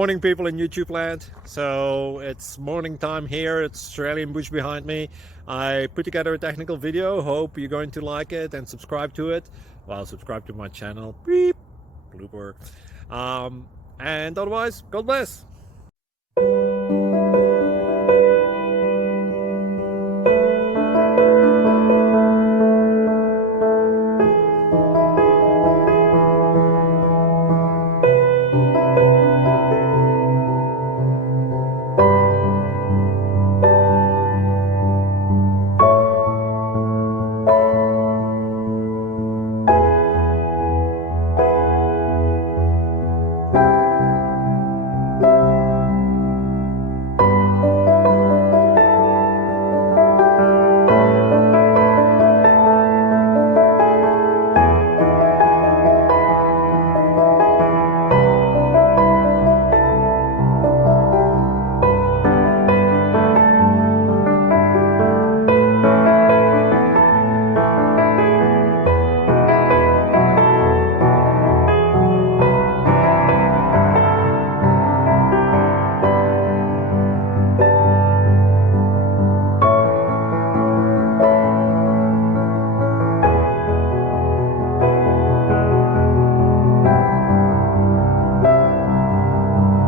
Morning, people in YouTube land. So it's morning time here. It's Australian bush behind me. I put together a technical video. Hope you're going to like it and subscribe to it. Well, subscribe to my channel. Beep. Blooper. And otherwise, God bless.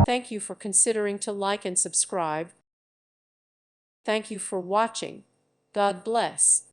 Thank you for considering to like and subscribe. Thank you for watching. God bless.